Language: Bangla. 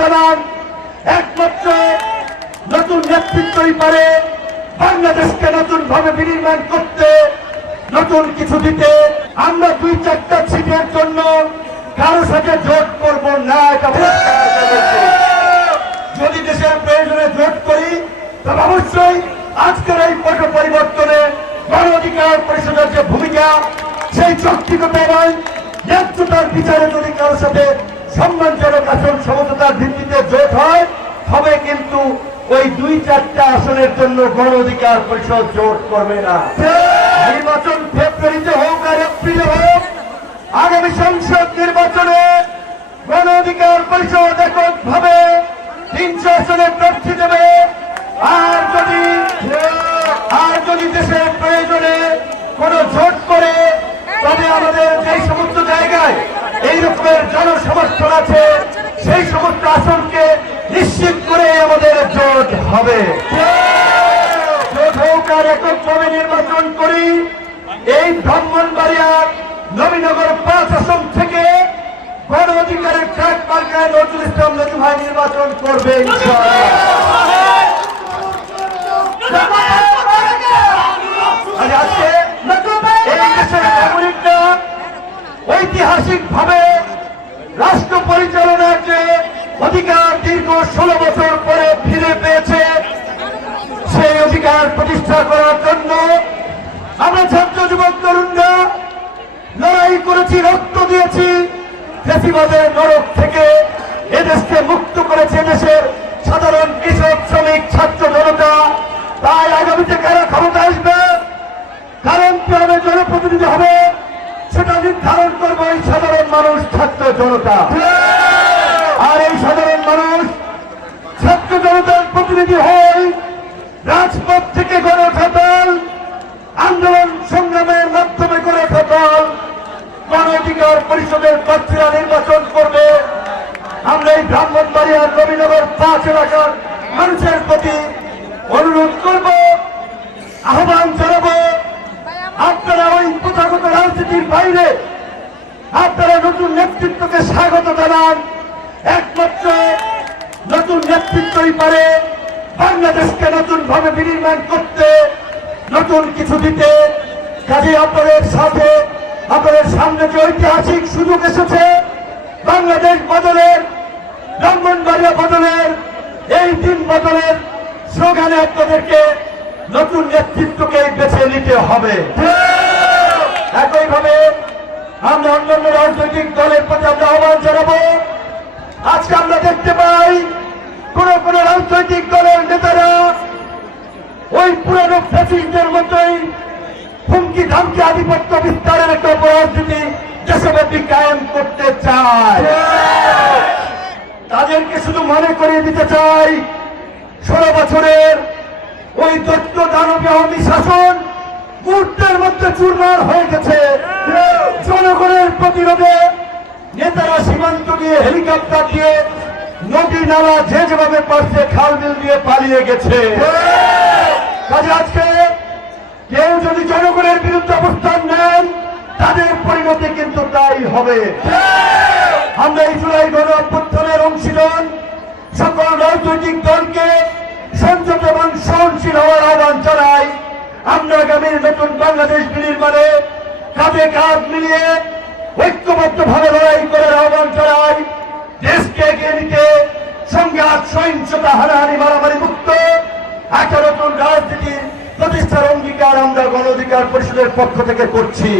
জানান একমাত্র নতুন নেতৃত্বই পারে বাংলাদেশকে নতুন ভাবে বিনির্মাণ করতে নতুন কিছু দিতে আমরা দুই চারটা সিটের জন্য কারও সাথে জোট করব না। যদি দেশের প্রয়োজনে জোট করি, তবে অবশ্যই আজকের এই পট পরিবর্তনে গণ অধিকার পরিষদের যে ভূমিকা, সেই চক্তিগত এবং ন্যায্যতার বিচারে যদি কারোর সাথে সম্মানজনক আসন সমঝোতার ভিত্তিতে জোট হয়। হবে কিন্তু ওই দুই চারটা আসনের জন্য গণ অধিকার পরিষদ জোট করবে না। নির্বাচন ফেব্রুয়ারিতে হোক আর এপ্রিলে হোক আগামী সংসদ নির্বাচনে গণ অধিকার পরিষদ এককভাবে তিনশো আসনে প্রার্থী দেবে। আর যদি আর যদি দেশের প্রয়োজনে কোন জোট করে তবে আমাদের এই রকমের জনসমর্থন আছে, সেই সমস্ত আসনকে নিশ্চিত করে আমাদের জোট হবে এককভাবে নির্বাচন করি, এই ব্রাহ্মণবাড়িয়ার নবীনগর পাঁচ আসন থেকে গণ অধিকারের ট্রাক মার্কায় নজরুল ইসলাম নজরুল ভাই নির্বাচন করবে, ইনশাআল্লাহ। ঐতিহাসিক ভাবে রাষ্ট্র পরিচালনার যে অধিকার দীর্ঘ ষোলো বছর পরে ফিরে পেয়েছে। সেই অধিকার প্রতিষ্ঠা করার জন্য আমরা ছাত্র যুবক তরুণরা লড়াই করেছি, রক্ত দিয়েছি। ফেসিবাদের নরক থেকে এদেশকে মুক্ত করেছে দেশের সাধারণ কৃষক, শ্রমিক, ছাত্র জনতা। তাই আগামীতে কারা ক্ষমতা আসবে? কারণ কি কীভাবে জনপ্রতিনিধি হবে সেটা নির্ধারণ করবে এই সাধারণ মানুষ ছাত্র জনতা। আর এই সাধারণ মানুষ, ছাত্র জনতার প্রতিনিধি হয় রাজপথ থেকে গড়ে ওঠা দল, আন্দোলন সংগ্রামের মাধ্যমে গড়ে ওঠা দল গণ অধিকার পরিষদের প্রার্থীরা নির্বাচন করবে। আমরা এই ব্রাহ্মণবাড়িয়ার নবীনগর পাঁচ এলাকার মানুষের প্রতি অনুরোধ করব, আহ্বান জানাব। আপনারা ওই প্রথাগত রাজনীতির বাইরে আপনারা নতুন নেতৃত্বকে স্বাগত জানান। একমাত্র নতুন নেতৃত্বই পারে বাংলাদেশকে নতুন ভাবে বিনির্মাণ করতে, নতুন কিছু দিতে। কাজে আপনাদের সাথে, আপনাদের সামনে যে ঐতিহাসিক সুযোগ এসেছে, বাংলাদেশ বদলের, ব্রাহ্মণবাড়িয়া বদলের, এই দিন বদলের স্লোগানে আপনাদেরকে নতুন নেতৃত্বকে বেছে নিতে হবে। একইভাবে আমরা অন্যান্য রাজনৈতিক দলের প্রতি আমরা আহ্বান জানাব। আজকে আমরা দেখতে পাই কোন কোন রাজনৈতিক দলের নেতারা ওই পুরানো ফ্যাসিস্টদের মতোই হুমকি ধামকি আধিপত্য বিস্তারের একটা রাজনীতি দেশব্যাপী কায়েম করতে চায়। তাদেরকে শুধু মনে করিয়ে দিতে চাই, ষোলো বছরের ওই দৈত্য দানবীয় অমি শাসন মুহূর্তের মধ্যে চুরমার হয়ে গেছে। প্রতিরোধে নেতারা সীমান্ত দিয়ে হেলিকপ্টার দিয়ে নদী নালা যে যেভাবে পারছে খাল বিল দিয়ে পালিয়ে গেছে। কাজে আজকে কেউ যদি জনগণের বিরুদ্ধে অবস্থান নেন তাদের পরিণতি কিন্তু তাই হবে। আমরা এই জুলাই গণ অভ্যুত্থানের অংশীদার, সকল রাজনৈতিক দলকে সংযত এবং সহনশীল হওয়ার আহ্বান জানাই। আমরা আগামীর নতুন বাংলাদেশ বিনির্মাণে কাঁধে কাঁধ মিলিয়ে ঐক্যবদ্ধ ভাবে লড়াই করার আহ্বান জানাই দেশকে এগিয়ে নিতে সংঘাত, সহিংসতা, হানাহানি, মারামারি মুক্ত। একটা নতুন রাজনীতির প্রতিষ্ঠার অঙ্গীকার আমরা গণ অধিকার পরিষদের পক্ষ থেকে করছি।